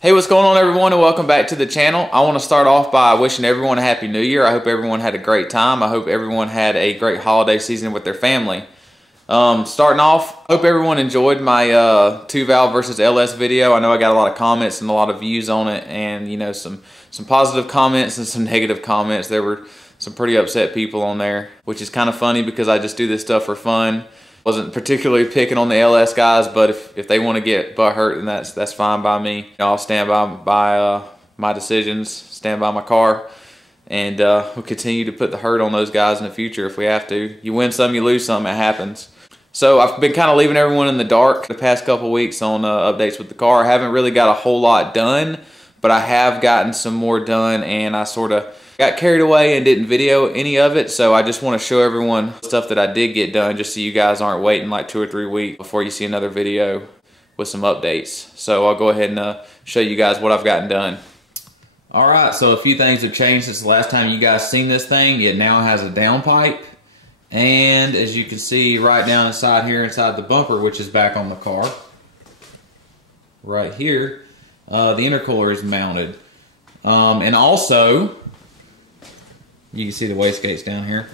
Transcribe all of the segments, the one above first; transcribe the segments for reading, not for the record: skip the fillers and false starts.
Hey, what's going on, everyone, and welcome back to the channel. I want to start off by wishing everyone a happy new year. I hope everyone had a great time. I hope everyone had a great holiday season with their family. Starting off, I hope everyone enjoyed my 2-valve versus LS video. I know I got a lot of comments and a lot of views on it, and some positive comments and some negative comments. There were some pretty upset people on there, which is kind of funny because I just do this stuff for fun. Wasn't particularly picking on the LS guys, but if they want to get butt hurt, then that's fine by me. I'll stand by my decisions, stand by my car, and we'll continue to put the hurt on those guys in the future if we have to. You win some, you lose some, it happens. So I've been kind of leaving everyone in the dark the past couple weeks on updates with the car. I haven't really got a whole lot done, but I have gotten some more done, and I sort of got carried away and didn't video any of it, so I just want to show everyone stuff that I did get done just so you guys aren't waiting like 2 or 3 weeks before you see another video with some updates. So I'll go ahead and show you guys what I've gotten done. Alright, so a few things have changed since the last time you guys seen this thing. It now has a downpipe, and as you can see right down inside here, inside the bumper, which is back on the car, right here, the intercooler is mounted. And also, you can see the wastegates down here,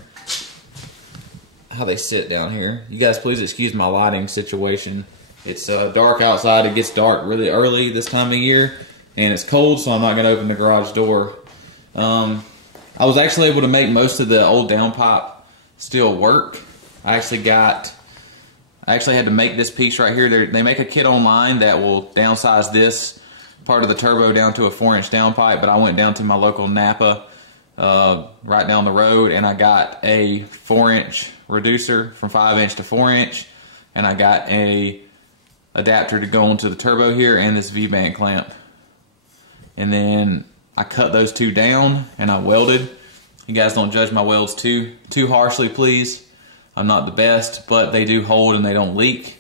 how they sit down here. You guys please excuse my lighting situation. It's dark outside. It gets dark really early this time of year, and it's cold, so I'm not going to open the garage door. I was actually able to make most of the old downpipe still work. I actually had to make this piece right here. They make a kit online that will downsize this part of the turbo down to a 4-inch downpipe, but I went down to my local Napa right down the road, and I got a 4-inch reducer from 5-inch to 4-inch, and I got a adapter to go into the turbo here and this V-band clamp. And then I cut those two down and I welded. You guys don't judge my welds too harshly, please. I'm not the best, but they do hold and they don't leak.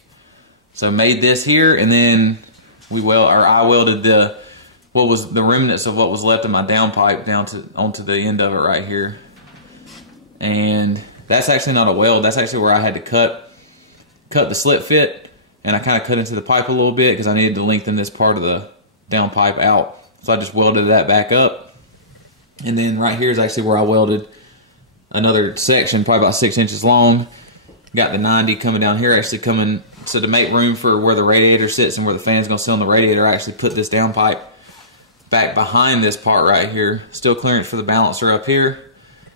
So made this here, and then I welded the remnants of what was left of my downpipe onto the end of it right here. And that's actually not a weld. That's actually where I had to cut the slip fit, and I kind of cut into the pipe a little bit because I needed to lengthen this part of the downpipe out. So I just welded that back up. And then right here is actually where I welded another section, probably about 6 inches long. Got the 90 coming down here, actually coming, so to make room for where the radiator sits and where the fan's gonna sit on the radiator, I actually put this downpipe back behind this part right here. Still clearance for the balancer up here,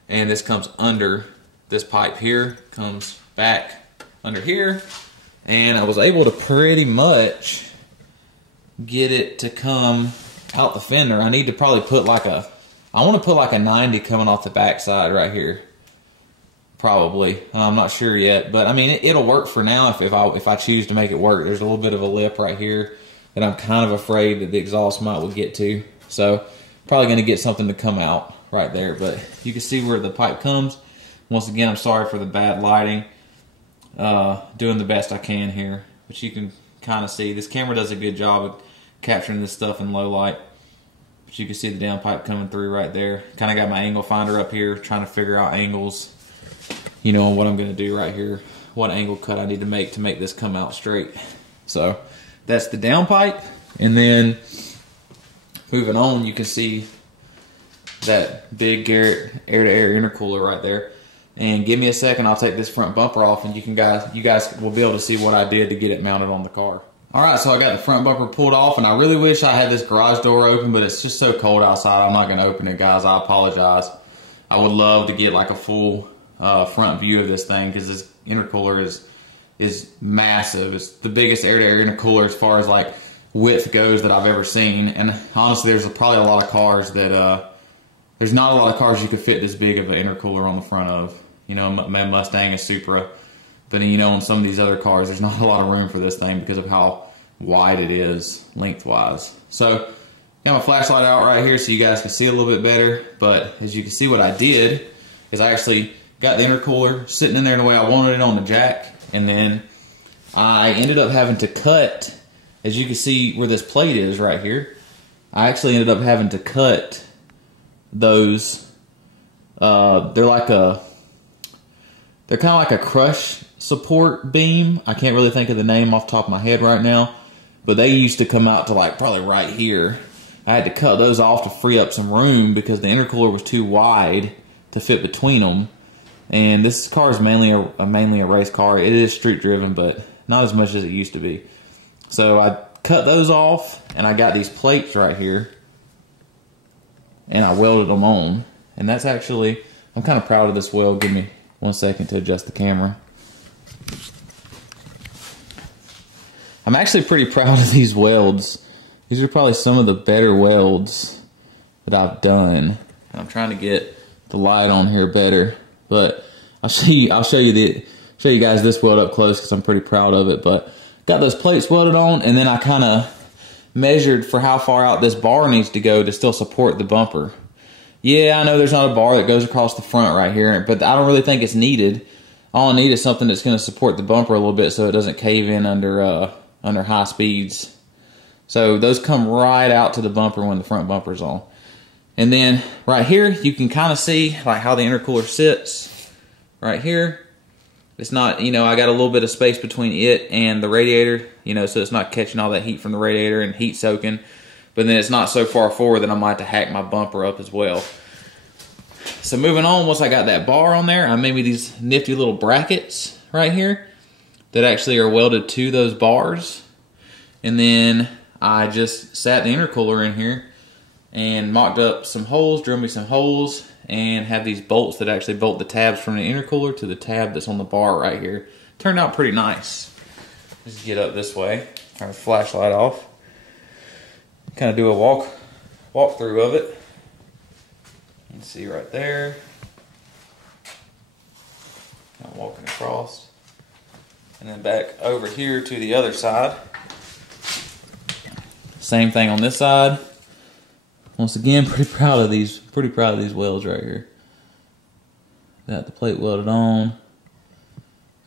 and this comes under this pipe here, comes back under here, and I was able to pretty much get it to come out the fender. I need to probably put I want to put like a 90 coming off the back side right here, probably. I'm not sure yet, but I mean it'll work for now if I choose to make it work. There's a little bit of a lip right here that I'm kind of afraid that the exhaust mount will get to. So probably going to get something to come out right there. But you can see where the pipe comes. Once again, I'm sorry for the bad lighting. Doing the best I can here. But you can kind of see, this camera does a good job of capturing this stuff in low light. But you can see the downpipe coming through right there. Kind of got my angle finder up here, trying to figure out angles, on what I'm going to do right here. What angle cut I need to make this come out straight. So that's the downpipe. And then moving on, you can see that big Garrett air-to-air intercooler right there. And give me a second, I'll take this front bumper off, and you guys will be able to see what I did to get it mounted on the car. Alright, so I got the front bumper pulled off, and I really wish I had this garage door open, but it's just so cold outside, I'm not going to open it, guys. I apologize. I would love to get like a full front view of this thing, because this intercooler is massive. It's the biggest air-to-air intercooler as far as like width goes that I've ever seen. And honestly, there's probably a lot of cars that there's not a lot of cars you could fit this big of an intercooler on the front of. My Mustang, a Supra, but on some of these other cars, there's not a lot of room for this thing because of how wide it is lengthwise. So got my flashlight out right here so you guys can see a little bit better. But as you can see, what I did is I actually got the intercooler sitting in there the way I wanted it on the jack, and then I ended up having to cut, as you can see where this plate is right here, I actually ended up having to cut those, they're kind of like a crush support beam. I can't really think of the name off the top of my head right now, but they used to come out to like probably right here. I had to cut those off to free up some room because the intercooler was too wide to fit between them. And this car is mainly a race car. It is street driven, but not as much as it used to be. So I cut those off, and I got these plates right here, and I welded them on. And that's actually, I'm kind of proud of this weld. Give me 1 second to adjust the camera. I'm actually pretty proud of these welds. These are probably some of the better welds that I've done. And I'm trying to get the light on here better. But I'll show you guys this weld up close because I'm pretty proud of it. But got those plates welded on, and then I kind of measured for how far out this bar needs to go to still support the bumper. Yeah, I know there's not a bar that goes across the front right here, but I don't really think it's needed. All I need is something that's going to support the bumper a little bit so it doesn't cave in under high speeds. So those come right out to the bumper when the front bumper's on. And then right here, you can kind of see like how the intercooler sits right here. It's not, you know, I got a little bit of space between it and the radiator, you know, so it's not catching all that heat from the radiator and heat soaking. But then it's not so far forward that I might have to hack my bumper up as well. So moving on, once I got that bar on there, I made me these nifty little brackets right here that actually are welded to those bars. And then I just sat the intercooler in here and mocked up some holes, drilled me some holes, and have these bolts that actually bolt the tabs from the intercooler to the tab that's on the bar right here. Turned out pretty nice. Just get up this way, turn the flashlight off, kind of do a walk through of it. You can see right there. I'm walking across, and then back over here to the other side. Same thing on this side. Once again, pretty proud of these welds right here. Got the plate welded on,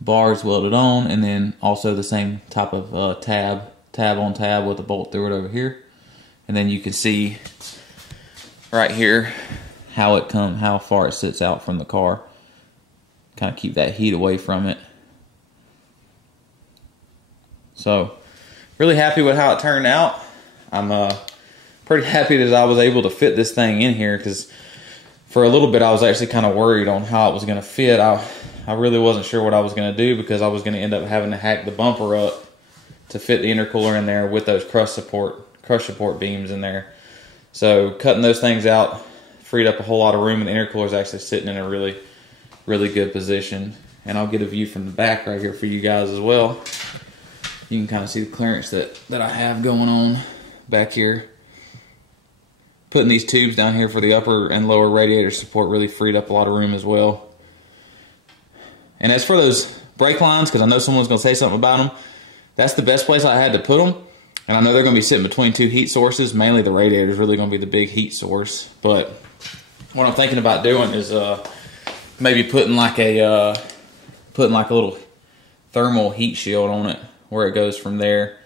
bars welded on, and then also the same type of tab on tab with a bolt through it over here. And then you can see right here how far it sits out from the car. Kind of keep that heat away from it. So, really happy with how it turned out. I'm pretty happy that I was able to fit this thing in here, because for a little bit I was actually kind of worried on how it was going to fit. I really wasn't sure what I was going to do, because I was going to end up having to hack the bumper up to fit the intercooler in there with those crush support beams in there. So cutting those things out freed up a whole lot of room, and the intercooler is actually sitting in a really, really good position. And I'll get a view from the back right here for you guys as well. You can kind of see the clearance that I have going on back here. Putting these tubes down here for the upper and lower radiator support really freed up a lot of room as well. And as for those brake lines, because I know someone's going to say something about them, that's the best place I had to put them. And I know they're going to be sitting between two heat sources. Mainly the radiator is really going to be the big heat source. But what I'm thinking about doing is maybe putting like a little thermal heat shield on it, where it goes from there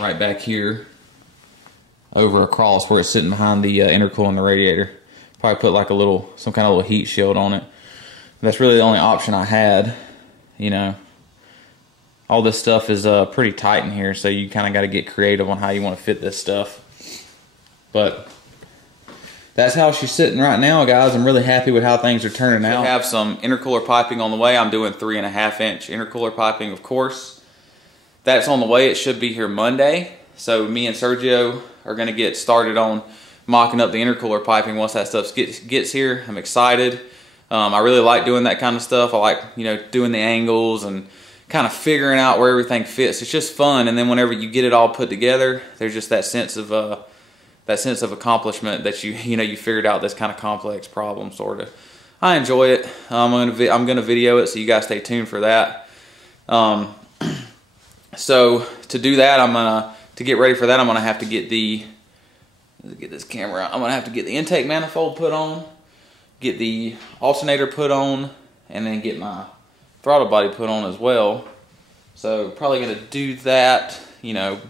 right back here over across where it's sitting behind the intercooler and the radiator. Probably put like some kind of little heat shield on it. That's really the only option I had. You know, all this stuff is pretty tight in here, so you kind of got to get creative on how you want to fit this stuff. But that's how she's sitting right now, guys. I'm really happy with how things are turning out. We have some intercooler piping on the way. I'm doing 3.5 inch intercooler piping, of course. That's on the way. It should be here Monday. So me and Sergio are going to get started on mocking up the intercooler piping once that stuff gets here. I'm excited. I really like doing that kind of stuff. I like, you know, doing the angles and kind of figuring out where everything fits. It's just fun. And then whenever you get it all put together, there's just that sense of accomplishment that you figured out this kind of complex problem, sort of. I enjoy it. I'm gonna video it, so you guys stay tuned for that. So to do that, to get ready for that, I'm gonna have to get this camera out. I'm gonna have to get the intake manifold put on, get the alternator put on, and then get my throttle body put on as well. So probably gonna do that, you know,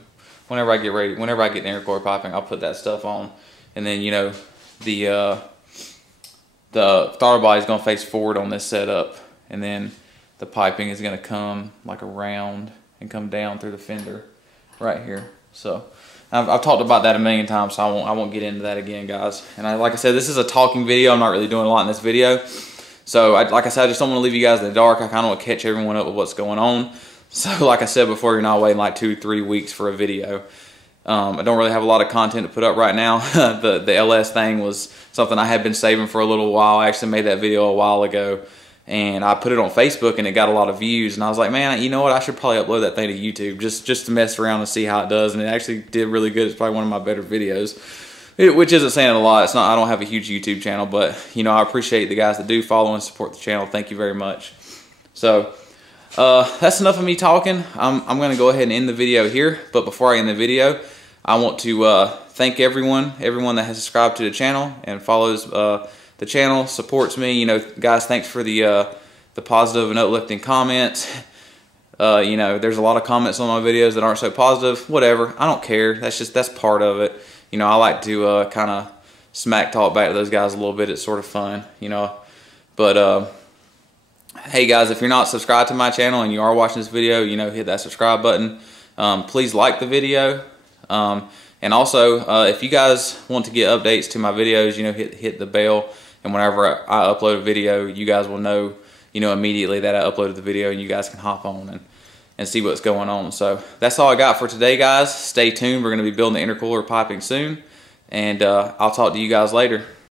whenever I get ready, whenever I get the intercooler piping, I'll put that stuff on. And then, you know, the throttle body is gonna face forward on this setup, and then the piping is gonna come like around and come down through the fender right here. So I've talked about that a million times, so I won't get into that again, guys. And like I said, this is a talking video. I'm not really doing a lot in this video. So like I said, I just don't want to leave you guys in the dark. I kind of want to catch everyone up with what's going on. So like I said before, you're not waiting like 2-3 weeks for a video. I don't really have a lot of content to put up right now. The LS thing was something I had been saving for a little while. I actually made that video a while ago, and I put it on Facebook and it got a lot of views, and I was like, man, you know what, I should probably upload that thing to YouTube just to mess around and see how it does. And it actually did really good. It's probably one of my better videos, which isn't saying a lot. It's not, I don't have a huge YouTube channel, but you know, I appreciate the guys that do follow and support the channel. Thank you very much. So that's enough of me talking. I'm gonna go ahead and end the video here, but before I end the video, I want to thank everyone that has subscribed to the channel and follows the channel, supports me. You know, guys, thanks for the positive and uplifting comments. You know, there's a lot of comments on my videos that aren't so positive. Whatever, I don't care. That's part of it. You know, I like to kind of smack talk back to those guys a little bit. It's sort of fun, you know. But hey guys, if you're not subscribed to my channel and you are watching this video, you know, hit that subscribe button. Please like the video. And also, if you guys want to get updates to my videos, you know, hit the bell, and whenever I upload a video, you guys will know, you know, immediately that I uploaded the video, and you guys can hop on and see what's going on. So that's all I got for today, guys. Stay tuned. We're going to be building the intercooler piping soon, and I'll talk to you guys later.